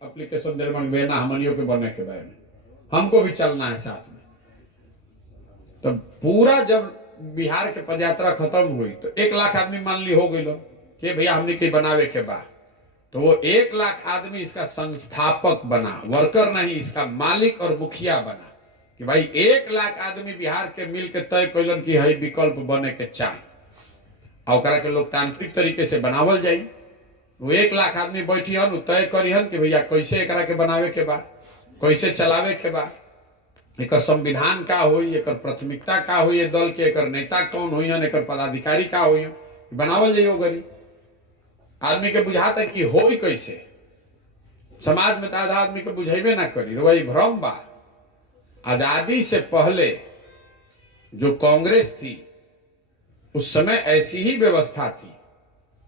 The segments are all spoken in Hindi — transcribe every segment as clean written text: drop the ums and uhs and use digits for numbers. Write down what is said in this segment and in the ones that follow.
एप्लीकेशन दे बन ना हमनियों के बने के बारे में, हमको भी चलना है साथ में। तो पूरा जब बिहार के पदयात्रा खत्म हुई तो 1 लाख आदमी मान ली हो गई लो कि भैया हमने के बनावे के बाद, तो वो 1 लाख आदमी इसका संस्थापक बना, वर्कर नहीं, इसका मालिक और मुखिया बना कि भाई 1 लाख आदमी बिहार के मिल के तय कैलन कि है विकल्प बने के चाहे और के लोकतांत्रिक तरीके से बनावल जाई। वो 1 लाख आदमी बैठियन तय करिहन कि भैया कैसे एकरा के बनावे के बा, कैसे चलावे के बा, एक संविधान का होई, एक प्राथमिकता का होई, दल के एक नेता कौन होई, एक पदाधिकारी का होई, बनावल जाइए। गरी आदमी के बुझाता कि होई कैसे, समाज में आधा आदमी के बुझेबे ना करी, वही भ्रम बा। आजादी से पहले जो कांग्रेस थी उस समय ऐसी ही व्यवस्था थी,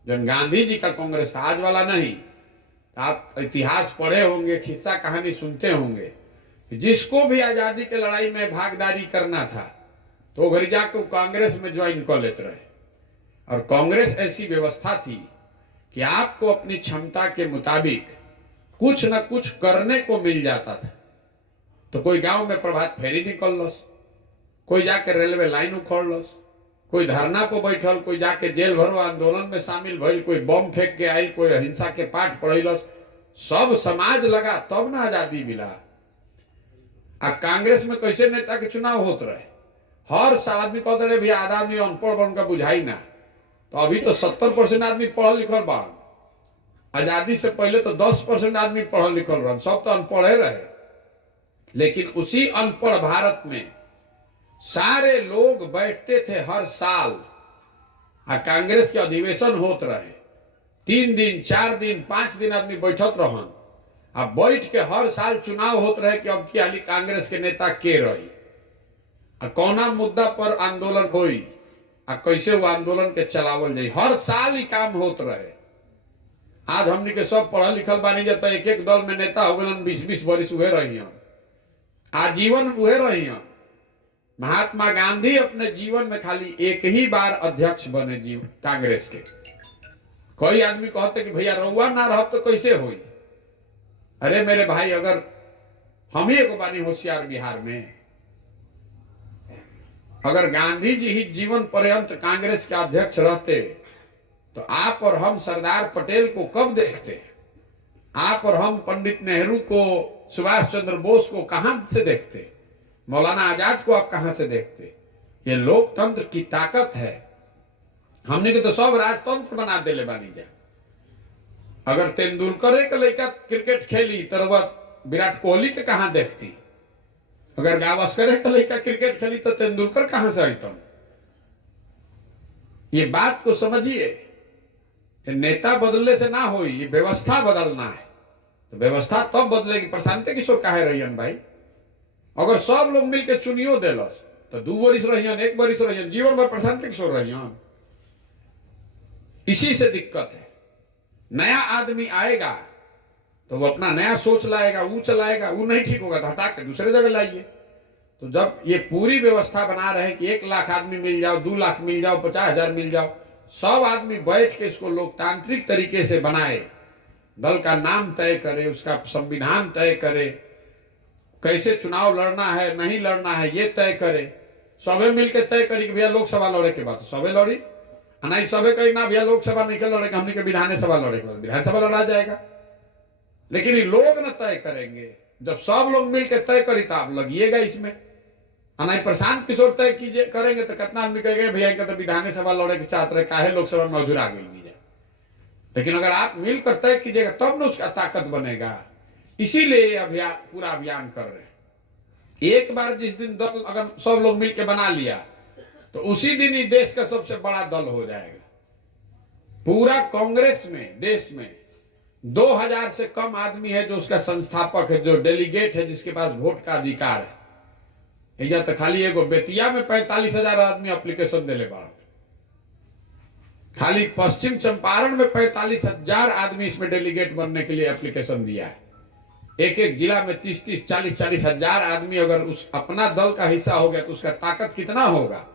जन गांधी जी का कांग्रेस था, आज वाला नहीं। आप इतिहास पढ़े होंगे, किस्सा कहानी सुनते होंगे, जिसको भी आजादी के लड़ाई में भागीदारी करना था तो घर जाकर कांग्रेस में ज्वाइन कर लेते रहे। और कांग्रेस ऐसी व्यवस्था थी कि आपको अपनी क्षमता के मुताबिक कुछ न कुछ करने को मिल जाता था। तो कोई गांव में प्रभात फेरी निकल लस, कोई जाके रेलवे लाइन उखड़ लस, कोई धरना पर बैठल, कोई जाके जेल भरो आंदोलन में शामिल भइल, कोई बम फेंक के आयल, कोई अहिंसा के पाठ पढ़लस, सब समाज लगा तब ना आजादी मिला। आ कांग्रेस में कैसे नेता के चुनाव होते रहे, हर साल आदमी कहते रहे भैया आधा आदमी अनपढ़ बन का बुझाई ना। तो अभी तो 70% आदमी पढ़ल लिखल बा, आजादी से पहले तो 10% आदमी पढ़ल लिखल रहा, सब तो अनपढ़े रहे। लेकिन उसी अनपढ़ भारत में सारे लोग बैठते थे हर साल, आ कांग्रेस के अधिवेशन होते रहे, 3 दिन 4 दिन 5 दिन आदमी बैठत रहन, अब बैठ के हर साल चुनाव होते रहे कि अब की हाली कांग्रेस के नेता के रही, कौना मुद्दा पर आंदोलन होई, कैसे वो आंदोलन के चलावल जाए, हर साल ही काम होते रहे। आज हमने के सब पढ़ल लिखल बानी जाता, एक एक दल में नेता हो गए 20-20 वर्ष उहे रही, आजीवन उहे रही। महात्मा गांधी अपने जीवन में खाली एक ही बार अध्यक्ष बने जीवन कांग्रेस के। कोई आदमी कहते कि भैया रउआ ना रह तो कैसे होई। अरे मेरे भाई, अगर हम ही एगो बानी होशियार बिहार में, अगर गांधी जी ही जीवन पर्यंत कांग्रेस के अध्यक्ष रहते तो आप और हम सरदार पटेल को कब देखते, आप और हम पंडित नेहरू को, सुभाष चंद्र बोस को कहां से देखते, मौलाना आजाद को आप कहां से देखते। ये लोकतंत्र की ताकत है। हमने के तो सब राजतंत्र बना देले बानी जा। अगर तेंदुलकर एक लड़का क्रिकेट खेली तो विराट कोहली के कहां देखती, अगर गावस्कर एक लड़का क्रिकेट खेली तो तेंदुलकर कहां से आईता। ये बात को समझिए, नेता बदलने से ना होई, ये व्यवस्था बदलना है। तो व्यवस्था तब बदलेगी, प्रशांत किशोर काहे रहियन भाई। अगर सब लोग मिलकर चुनियो देलस तो 2 वर्ष रहियन, 1 वर्ष रहियन, जीवन भर प्रशांत किशोर रहियन। इसी से दिक्कत है। नया आदमी आएगा तो वो अपना नया सोच लाएगा, वो चलाएगा, वो नहीं ठीक होगा तो हटा के दूसरे जगह लाइए। तो जब ये पूरी व्यवस्था बना रहे कि 1 लाख आदमी मिल जाओ, 2 लाख मिल जाओ, 50,000 मिल जाओ, सब आदमी बैठ के इसको लोकतांत्रिक तरीके से बनाए, दल का नाम तय करे, उसका संविधान तय करे, कैसे चुनाव लड़ना है नहीं लड़ना है ये तय करे, सबे मिलकर तय करी कि भैया लोकसभा लड़े के बाद सबे लड़ी, नहीं सबे कही ना भैया लोकसभा नहीं लड़ेगा, हमने के विधानसभा लड़े के बाद विधानसभा लड़ा जाएगा। लेकिन ये लोग न तय करेंगे। जब सब लोग मिलकर तय करी तो आप लगिएगा इसमें। नहीं प्रशांत किशोर तय कीजिए करेंगे तो कितना आदमी कहेगा भैया इनका तो विधानसभा लड़े के चाहते रहे, काहे लोकसभा में मौजूद आ गई। लेकिन अगर आप मिलकर तय कीजिएगा तब न उसका ताकत बनेगा। इसीलिए अभियान पूरा अभियान कर रहे हैं। एक बार जिस दिन दल अगर सब लोग मिलकर बना लिया तो उसी दिन ही देश का सबसे बड़ा दल हो जाएगा। पूरा कांग्रेस में देश में 2000 से कम आदमी है जो उसका संस्थापक है, जो डेलीगेट है, जिसके पास वोट का अधिकार है। या तो खाली एगो बेतिया में 45,000 आदमी एप्लीकेशन दिले बार, खाली पश्चिम चंपारण में 45,000 आदमी इसमें डेलीगेट बनने के लिए एप्लीकेशन दिया है। एक एक जिला में 30-30, 40-40 हजार आदमी अगर उस अपना दल का हिस्सा हो गया तो उसका ताकत कितना होगा।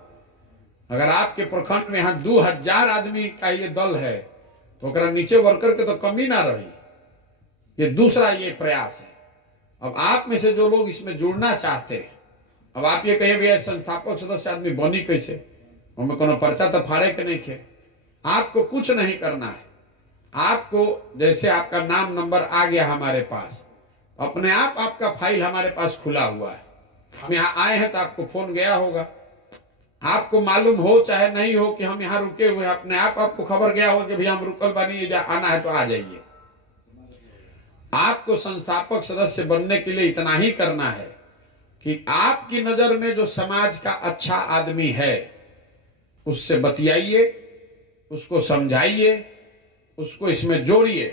अगर आपके प्रखंड में यहाँ 2000 आदमी का ये दल है तो नीचे वर्कर के तो कमी ना रही। ये दूसरा ये प्रयास है। अब आप में से जो लोग इसमें जुड़ना चाहते हैं, अब आप ये कहे भैया संस्थापक सदस्य आदमी बनी कैसे, हमें कोनो पर्चा तो फाड़े के नहीं थे। आपको कुछ नहीं करना है। आपको जैसे आपका नाम नंबर आ गया हमारे पास, अपने आप आपका फाइल हमारे पास खुला हुआ है। हम यहाँ आए हैं तो आपको फोन गया होगा, आपको मालूम हो चाहे नहीं हो कि हम यहाँ रुके हुए हैं, अपने आप आपको खबर गया हो कि भैया हम रुकल बानी, ये आना है तो आ जाइए। आपको संस्थापक सदस्य बनने के लिए इतना ही करना है कि आपकी नजर में जो समाज का अच्छा आदमी है उससे बतियाइए, उसको समझाइए, उसको इसमें जोड़िए।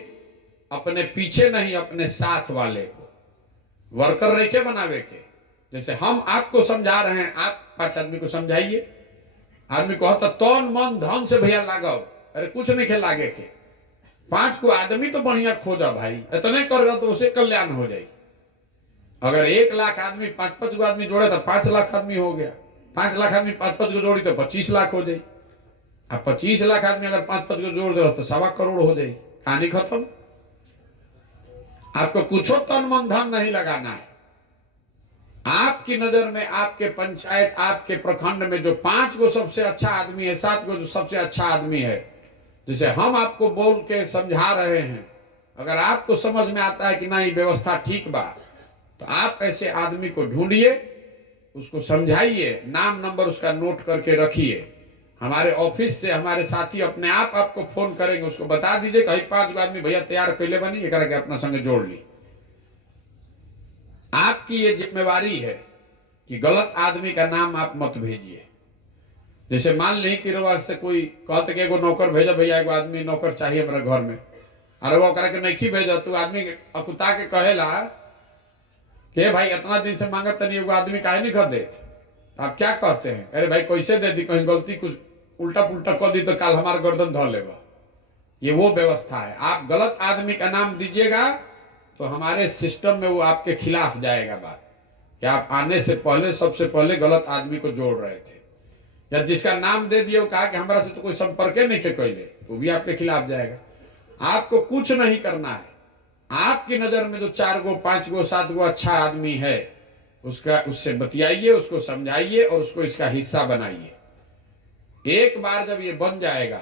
अपने पीछे नहीं, अपने साथ वाले को वर्कर रेखे बनावे के। जैसे हम आपको समझा रहे हैं, आप 5 आदमी को समझाइए। आदमी को तो तन मन धन से भैया लागो, अरे कुछ नहीं खे लागे के, 5 को आदमी तो बढ़िया खोजा भाई, इतने करगा तो उसे कल्याण हो जाएगी। अगर 1 लाख आदमी 5-5 को आदमी जोड़े तो 5 लाख आदमी हो गया, 5 लाख आदमी 5-5 को जोड़ी तो 25 लाख हो जाए। अब 25 लाख आदमी अगर 5-5 को जोड़ दे तो 1.25 करोड़ हो जाएगी। कहानी खत्म। आपको कुछ तन मन धन नहीं लगाना है। आपकी नजर में आपके पंचायत, आपके प्रखंड में जो 5 को सबसे अच्छा आदमी है, 7 को जो सबसे अच्छा आदमी है, जिसे हम आपको बोल के समझा रहे हैं, अगर आपको समझ में आता है कि नहीं व्यवस्था ठीक बा, तो आप ऐसे आदमी को ढूंढिए, उसको समझाइए, नाम नंबर उसका नोट करके रखिए। हमारे ऑफिस से हमारे साथी अपने आप आपको फोन करेंगे, उसको बता दीजिए कहीं 5 आदमी भैया तैयार कैले बनी, एक करके अपना संग जोड़ ली। आपकी ये जिम्मेवारी है कि गलत आदमी का नाम आप मत भेजिए। जैसे मान ली कि रवा से कोई कहते कि एगो नौकर भेजा, भैया एगो आदमी नौकर चाहिए मेरे घर में, अरे वो करके नहीं भेजा, तू आदमी अकुता के कहेला कि भाई इतना दिन से मांगत नहीं, एगो आदमी काहे नहीं खा देते, आप क्या कहते हैं, अरे भाई कैसे दे दी, कहीं गलती कुछ उल्टा पुल्टा कर दी तो कल हमारा गर्दन धो लेगा। ये वो व्यवस्था है। आप गलत आदमी का नाम दीजिएगा तो हमारे सिस्टम में वो आपके खिलाफ जाएगा बात कि आप आने से पहले सबसे पहले गलत आदमी को जोड़ रहे थे, या जिसका नाम दे दिए वो कहा कि हमारा से तो कोई संपर्क नहीं थे कैले, वो भी आपके खिलाफ जाएगा। आपको कुछ नहीं करना है। आपकी नजर में जो 4 गो 5 गो 7 गो अच्छा आदमी है, उससे बतियाइए, उसको समझाइए और उसको इसका हिस्सा बनाइए। एक बार जब ये बन जाएगा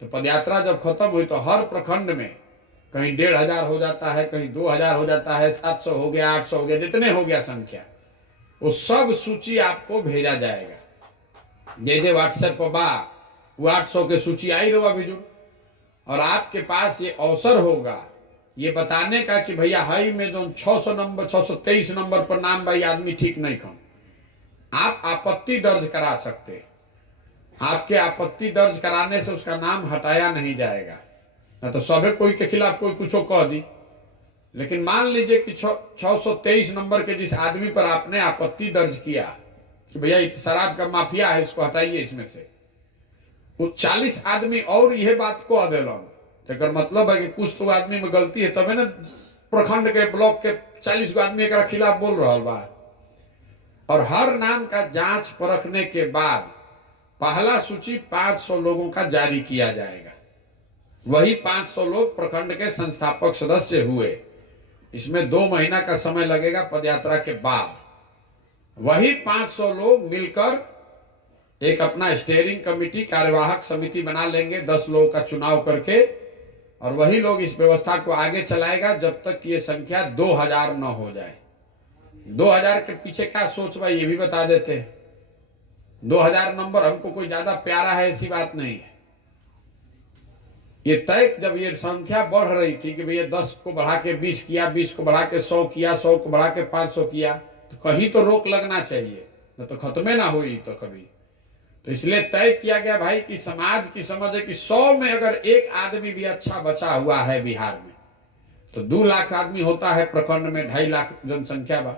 तो पदयात्रा जब खत्म हुई तो हर प्रखंड में कहीं 1500 हो जाता है, कहीं 2000 हो जाता है, 700 हो गया, 800 हो गया, जितने हो गया संख्या, वो सब सूची आपको भेजा जाएगा। जैसे व्हाट्सएप पर बा वो 800 के सूची आई रहा भेजू, और आपके पास ये अवसर होगा ये बताने का कि भैया हाई में जो 600 नंबर 623 नंबर पर नाम भाई आदमी ठीक नहीं खा, आप आपत्ति दर्ज करा सकते हैं। आपके आपत्ति दर्ज कराने से उसका नाम हटाया नहीं जाएगा, ना तो सभी कोई के खिलाफ कोई कुछ कह दी। लेकिन मान लीजिए कि 623 नंबर के जिस आदमी पर आपने आपत्ति दर्ज किया कि भैया शराब का माफिया है, इसको हटाइए इसमें से, वो 40 आदमी और यह बात कह दिलन, तो मतलब है कि कुछ तो आदमी में गलती है, तबे ना प्रखंड के ब्लॉक के 40 आदमी एक खिलाफ बोल रहा बा। और हर नाम का जांच परखने के बाद पहला सूची 500 लोगों का जारी किया जाएगा। वही 500 लोग प्रखंड के संस्थापक सदस्य हुए। इसमें 2 महीना का समय लगेगा पदयात्रा के बाद। वही 500 लोग मिलकर एक अपना स्टीयरिंग कमेटी, कार्यवाहक समिति बना लेंगे 10 लोगों का चुनाव करके, और वही लोग इस व्यवस्था को आगे चलाएगा जब तक ये संख्या 2000 न हो जाए। 2000 के पीछे क्या सोच भाई ये भी बता देते हैं। 2000 नंबर हमको कोई ज्यादा प्यारा है ऐसी बात नहीं है। ये तय जब ये संख्या बढ़ रही थी कि भैया 10 को बढ़ा के 20 किया, 20 को बढ़ा के 100 किया, 100 को बढ़ा के 500 किया, तो कहीं तो रोक लगना चाहिए, न तो खत्म ना हुई तो कभी। तो इसलिए तय किया गया भाई कि समाज की समझ है कि 100 में अगर एक आदमी भी अच्छा बचा हुआ है बिहार में, तो 2 लाख आदमी होता है प्रखंड में, 2.5 लाख जनसंख्या बा,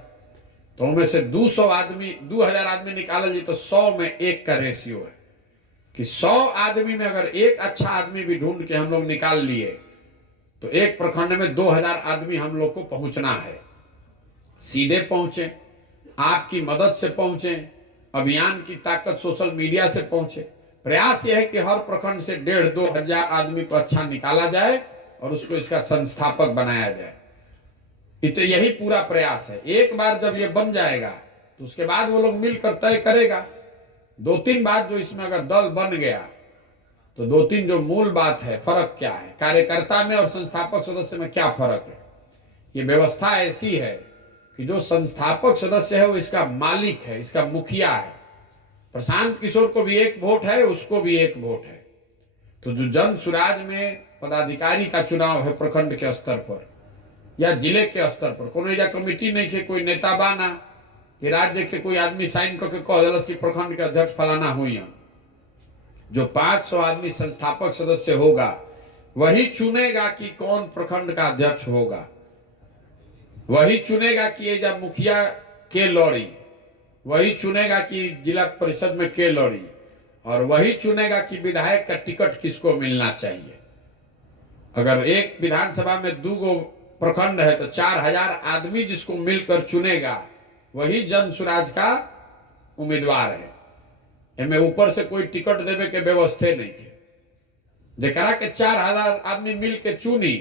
तो उनमें से 200 आदमी 2000 आदमी निकाला जाए तो 100 में 1 का रेशियो है कि 100 आदमी में अगर एक अच्छा आदमी भी ढूंढ के हम लोग निकाल लिए तो एक प्रखंड में 2000 आदमी हम लोग को पहुंचना है। सीधे पहुंचे, आपकी मदद से पहुंचे, अभियान की ताकत सोशल मीडिया से पहुंचे। प्रयास यह है कि हर प्रखंड से 1500-2000 आदमी को अच्छा निकाला जाए और उसको इसका संस्थापक बनाया जाए। तो यही पूरा प्रयास है। एक बार जब ये बन जाएगा तो उसके बाद वो लोग मिलकर तय करेगा। 2-3 बार जो इसमें अगर दल बन गया तो 2-3 जो मूल बात है, फर्क क्या है, कार्यकर्ता में और संस्थापक सदस्य में क्या फर्क है। ये व्यवस्था ऐसी है कि जो संस्थापक सदस्य है वो इसका मालिक है, इसका मुखिया है। प्रशांत किशोर को भी 1 वोट है, उसको भी 1 वोट है। तो जो जन सुराज में पदाधिकारी का चुनाव है प्रखंड के स्तर पर या जिले के स्तर पर, कोनो एजा कमिटी नहीं है, कोई नेता बाना कि राज्य के कोई आदमी साइन करके कह दिलस कि प्रखंड के अध्यक्ष फलाना हुई। जो 500 आदमी संस्थापक सदस्य होगा वही चुनेगा कि कौन प्रखंड का अध्यक्ष होगा, वही चुनेगा कि ये जब मुखिया के लड़ी, वही चुनेगा कि जिला परिषद में के लड़ी, और वही चुनेगा कि विधायक का टिकट किसको मिलना चाहिए। अगर एक विधानसभा में 2 प्रखंड है तो 4000 आदमी जिसको मिलकर चुनेगा वही जन सुराज का उम्मीदवार है। इनमें ऊपर से कोई टिकट देवे के व्यवस्था नहीं है। जेकरा के 4000 आदमी मिल के चुनी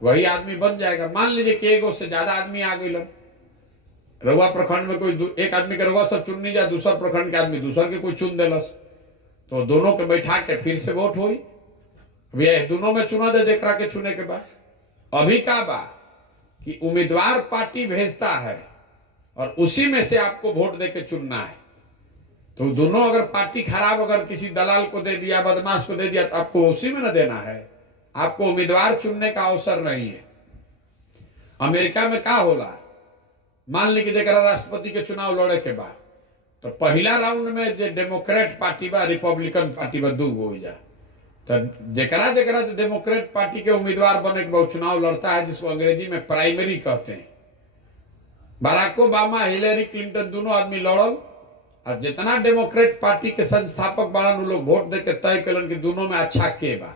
वही आदमी बन जाएगा। मान लीजिए कि 1 से ज्यादा आदमी आ गई, रउआ प्रखंड में कोई एक आदमी के रउआ सब चुननी जा, दूसरा प्रखंड के आदमी दूसर के कोई चुन देलस, तो दोनों के बैठा के फिर से वोट हुई। दोनों में चुना दे जेकरा के चुने के बाद। अभी का बा कि उम्मीदवार पार्टी भेजता है और उसी में से आपको वोट दे के चुनना है। तो दोनों अगर पार्टी खराब अगर किसी दलाल को दे दिया, बदमाश को दे दिया, तो आपको उसी में न देना है। आपको उम्मीदवार चुनने का अवसर नहीं है। अमेरिका में क्या होला, मान ली कि जरा राष्ट्रपति के चुनाव लड़े के बाद तो पहला राउंड में जो डेमोक्रेट पार्टी बा, रिपब्लिकन पार्टी बा, 2 गो हो जा, तो जरा जरा डेमोक्रेट पार्टी के उम्मीदवार बने के बाद चुनाव लड़ता है, जिसको अंग्रेजी में प्राइमरी कहते हैं। बराक ओबामा, हिलेरी क्लिंटन दोनों आदमी लड़ल, और जितना डेमोक्रेट पार्टी के संस्थापक बारन लोग वोट दे के तय कलन कि दोनों में अच्छा के बा,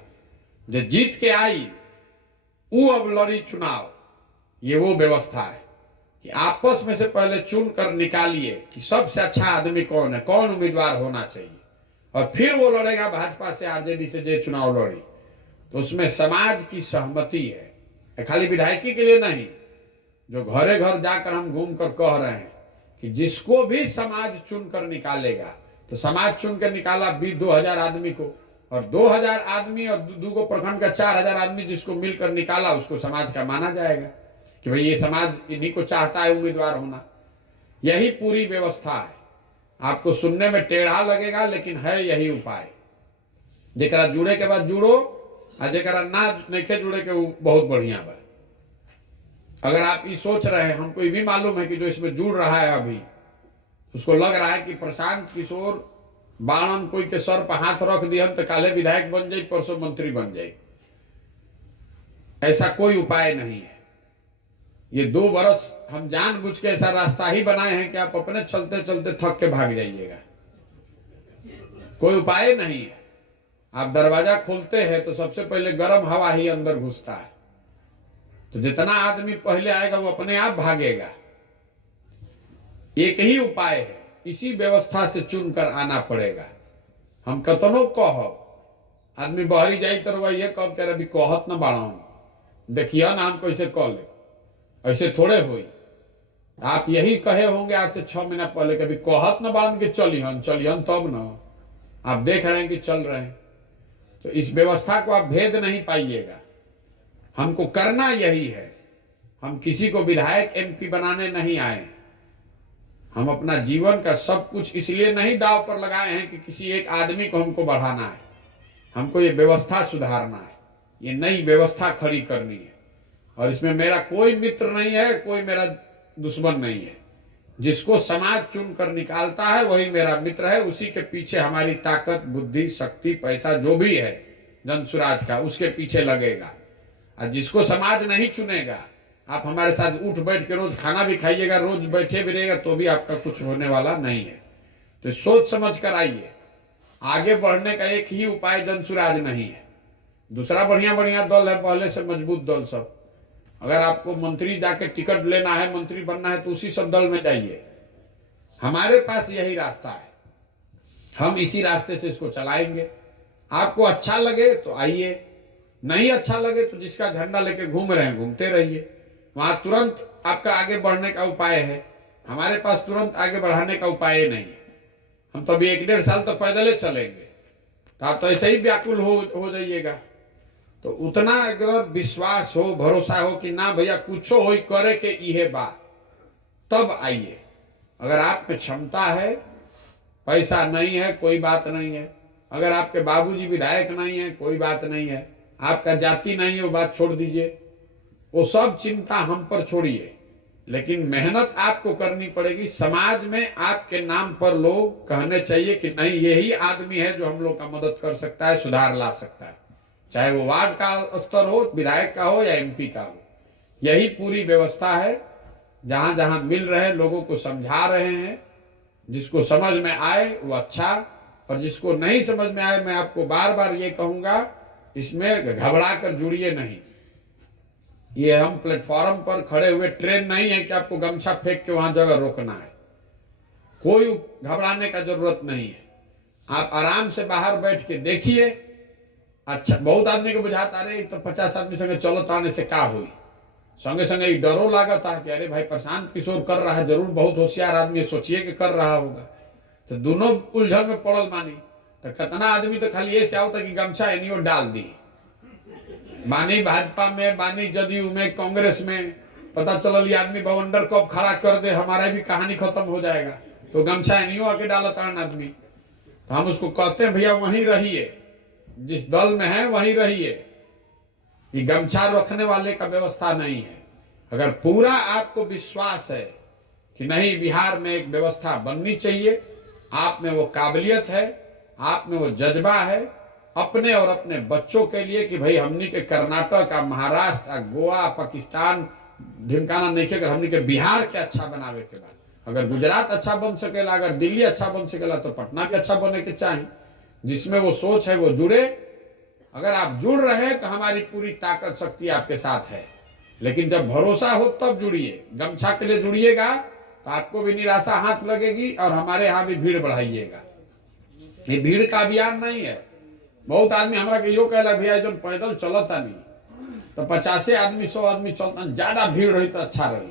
जो जीत के आई वो अब लड़ी चुनाव। ये वो व्यवस्था है कि आपस में से पहले चुन कर निकालिए कि सबसे अच्छा आदमी कौन है, कौन उम्मीदवार होना चाहिए, और फिर वो लड़ेगा भाजपा से, आरजेडी से जो चुनाव लड़ी। तो उसमें समाज की सहमति है, खाली विधायकी के लिए नहीं। जो घरे घर जाकर हम घूम कर कह रहे हैं कि जिसको भी समाज चुन कर निकालेगा, तो समाज चुन कर निकाला 2000 आदमी को, और 2000 आदमी और 2 प्रखंड का 4000 आदमी जिसको मिलकर निकाला उसको समाज का माना जाएगा कि भाई ये समाज इन्हीं को चाहता है उम्मीदवार होना। यही पूरी व्यवस्था है। आपको सुनने में टेढ़ा लगेगा लेकिन है यही उपाय। जेकरा जुड़े के बाद जुड़ो, और जेकरा ना नहीं जुड़े के वो बहुत बढ़िया बा। अगर आप ये सोच रहे हैं, हमको ये भी मालूम है कि जो इसमें जुड़ रहा है अभी, उसको लग रहा है कि प्रशांत किशोर बाणन कोई के सर पर हाथ रख दिया तो काले विधायक बन जाए, परसों मंत्री बन जाए। ऐसा कोई उपाय नहीं है। ये 2 बरस हम जानबूझ के ऐसा रास्ता ही बनाए हैं कि आप अपने चलते चलते थक के भाग जाइएगा। कोई उपाय नहीं है। आप दरवाजा खोलते हैं तो सबसे पहले गर्म हवा ही अंदर घुसता है, तो जितना आदमी पहले आएगा वो अपने आप भागेगा। एक ही उपाय है, इसी व्यवस्था से चुनकर आना पड़ेगा। हम कतनो कहो आदमी बहरी जाई तो ये कब कर अभी कहत न बाढ़ देखिए ना हम कैसे कह ले, ऐसे थोड़े हुई। आप यही कहे होंगे आज से 6 महीना पहले कभी कहत न बाढ़ के चलिहन तब न। आप देख रहे हैं कि चल रहे हैं। तो इस व्यवस्था को आप भेद नहीं पाइएगा। हमको करना यही है। हम किसी को विधायक एमपी बनाने नहीं आए। हम अपना जीवन का सब कुछ इसलिए नहीं दांव पर लगाए हैं कि किसी एक आदमी को हमको बढ़ाना है। हमको ये व्यवस्था सुधारना है, ये नई व्यवस्था खड़ी करनी है। और इसमें मेरा कोई मित्र नहीं है, कोई मेरा दुश्मन नहीं है। जिसको समाज चुन कर निकालता है वही मेरा मित्र है। उसी के पीछे हमारी ताकत, बुद्धि, शक्ति, पैसा जो भी है जनसुराज का, उसके पीछे लगेगा। और जिसको समाज नहीं चुनेगा, आप हमारे साथ उठ बैठ के रोज खाना भी खाइएगा, रोज बैठे भी रहेगा, तो भी आपका कुछ होने वाला नहीं है। तो सोच समझ कर आइए। आगे बढ़ने का एक ही उपाय जनसुराज नहीं है। दूसरा बढ़िया बढ़िया दल है, पहले से मजबूत दल सब। अगर आपको मंत्री जाके टिकट लेना है, मंत्री बनना है, तो उसी सब दल में जाइए। हमारे पास यही रास्ता है, हम इसी रास्ते से इसको चलाएंगे। आपको अच्छा लगे तो आइए, नहीं अच्छा लगे तो जिसका झंडा लेके घूम रहे हैं घूमते रहिए, वहां तुरंत आपका आगे बढ़ने का उपाय है। हमारे पास तुरंत आगे बढ़ाने का उपाय नहीं है। हम तो अभी 1-1.5 साल तो पैदल चलेंगे, तो आप तो ऐसे ही व्याकुल हो जाइएगा। तो उतना अगर विश्वास हो, भरोसा हो कि ना भैया कुछ हो करे के इहे बात, तब आइए। अगर आप में क्षमता है, पैसा नहीं है कोई बात नहीं है, अगर आपके बाबूजी विधायक नहीं है कोई बात नहीं है, आपका जाति नहीं है वो बात छोड़ दीजिए, वो सब चिंता हम पर छोड़िए। लेकिन मेहनत आपको करनी पड़ेगी। समाज में आपके नाम पर लोग कहने चाहिए कि नहीं यही आदमी है जो हम लोग का मदद कर सकता है, सुधार ला सकता है, चाहे वो वार्ड का स्तर हो, विधायक का हो या MP का हो। यही पूरी व्यवस्था है। जहां जहां मिल रहे लोगों को समझा रहे हैं, जिसको समझ में आए वो अच्छा, और जिसको नहीं समझ में आए मैं आपको बार बार ये कहूंगा, इसमें घबरा कर जुड़िए नहीं। ये हम प्लेटफॉर्म पर खड़े हुए ट्रेन नहीं है कि आपको गमछा फेंक के वहां जगह रोकना है। कोई घबराने का जरूरत नहीं है। आप आराम से बाहर बैठ के देखिए। अच्छा, बहुत आदमी को बुझाता रहे तो 50 आदमी संगे चलो ताने से क्या हुई, संगे संगे डरो लागत है कि अरे भाई प्रशांत किशोर कर रहा है, जरूर बहुत होशियार आदमी, सोचिए कि कर रहा होगा। तो दोनों उलझन में पड़ल मानी। तो कितना आदमी तो खाली ये से आवता कि गमछा एनियो डाल दी, बानी भाजपा में, बानी जदयू में, कांग्रेस में, पता चल ये आदमी बवंडर कब खड़ा कर दे, हमारा भी कहानी खत्म हो जाएगा। तो गमछा एनियो आके डालता है आदमी। तो हम उसको कहते हैं भैया वहीं रहिए, जिस दल में है वहीं रहिए। ये गमछा रखने वाले का व्यवस्था नहीं है। अगर पूरा आपको विश्वास है कि नहीं बिहार में एक व्यवस्था बननी चाहिए, आप में वो काबिलियत है, आप में वो जज्बा है अपने और अपने बच्चों के लिए कि भाई हमनी के कर्नाटक, महाराष्ट्र, गोवा, पाकिस्तान ढिमकाना नहीं के, अगर हमनी के बिहार के अच्छा बनावे के बाद, अगर गुजरात अच्छा बन सकेला, अगर दिल्ली अच्छा बन सकेला, तो पटना के अच्छा बने के चाहिए। जिसमें वो सोच है वो जुड़े। अगर आप जुड़ रहे हैं तो हमारी पूरी ताकत शक्ति आपके साथ है। लेकिन जब भरोसा हो तब जुड़िए। गमछा के लिए जुड़िएगा तो आपको भी निराशा हाथ लगेगी, और हमारे यहाँ भी भीड़ बढ़ाइएगा। ये भीड़ का अभियान नहीं है। बहुत आदमी हमारा के यो कहला भैया जो पैदल चलता नहीं तो 50 आदमी 100 आदमी चलता, ज्यादा भीड़ रही तो अच्छा रही।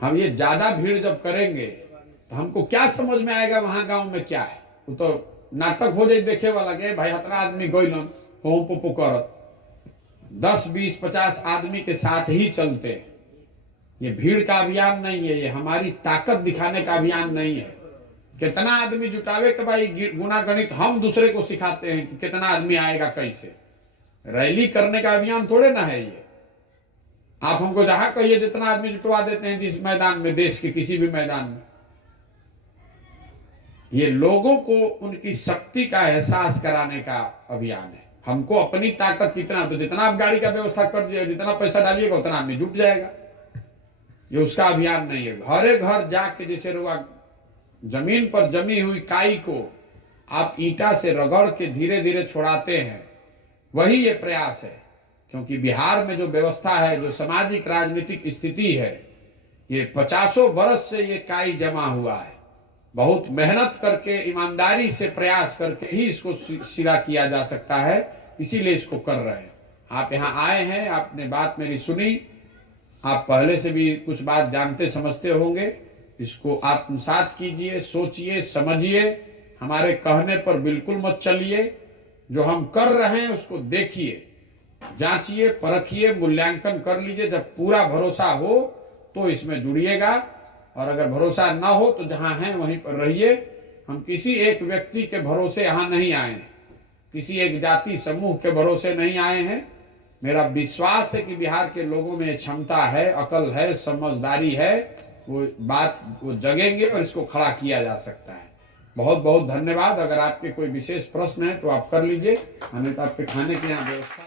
हम ये ज्यादा भीड़ जब करेंगे तो हमको क्या समझ में आएगा वहां गांव में क्या है। वो तो नाटक हो जाए देखे वाला के भाई हतना आदमी गइलन हो पोपो करत, 10, 20, 50 आदमी के साथ ही चलते। ये भीड़ का अभियान नहीं है, ये हमारी ताकत दिखाने का अभियान नहीं है। कितना आदमी जुटावे के भाई गुना गणित हम दूसरे को सिखाते हैं कि कितना आदमी आएगा कैसे। रैली करने का अभियान थोड़े ना है ये। आप हमको जहां कहिए जितना आदमी जुटवा देते हैं जिस मैदान में, देश के किसी भी मैदान में। ये लोगों को उनकी शक्ति का एहसास कराने का अभियान है। हमको अपनी ताकत कितना, तो जितना आप गाड़ी का व्यवस्था कर दिए, जितना पैसा डालिएगा उतना आदमी जुट जाएगा। ये उसका अभियान नहीं है। घरे घर जाके जैसे जमीन पर जमी हुई काई को आप ईंटा से रगड़ के धीरे धीरे छोड़ाते हैं, वही ये प्रयास है। क्योंकि बिहार में जो व्यवस्था है, जो सामाजिक राजनीतिक स्थिति है, ये 50 बरस से ये काई जमा हुआ है। बहुत मेहनत करके, ईमानदारी से प्रयास करके ही इसको सिरा किया जा सकता है। इसीलिए इसको कर रहे हैं। आप यहाँ आए हैं, आपने बात मेरी सुनी, आप पहले से भी कुछ बात जानते समझते होंगे। इसको आत्मसात कीजिए, सोचिए, समझिए। हमारे कहने पर बिल्कुल मत चलिए। जो हम कर रहे हैं उसको देखिए, जांचिए, परखिए, मूल्यांकन कर लीजिए। जब पूरा भरोसा हो तो इसमें जुड़िएगा, और अगर भरोसा ना हो तो जहां हैं वहीं पर रहिए। हम किसी एक व्यक्ति के भरोसे यहाँ नहीं आए हैं, किसी एक जाति समूह के भरोसे नहीं आए हैं। मेरा विश्वास है कि बिहार के लोगों में क्षमता है, अकल है, समझदारी है। वो जगेंगे और इसको खड़ा किया जा सकता है। बहुत बहुत धन्यवाद। अगर आपके कोई विशेष प्रश्न है तो आप कर लीजिए, नहीं तो आपके खाने के यहाँ व्यवस्था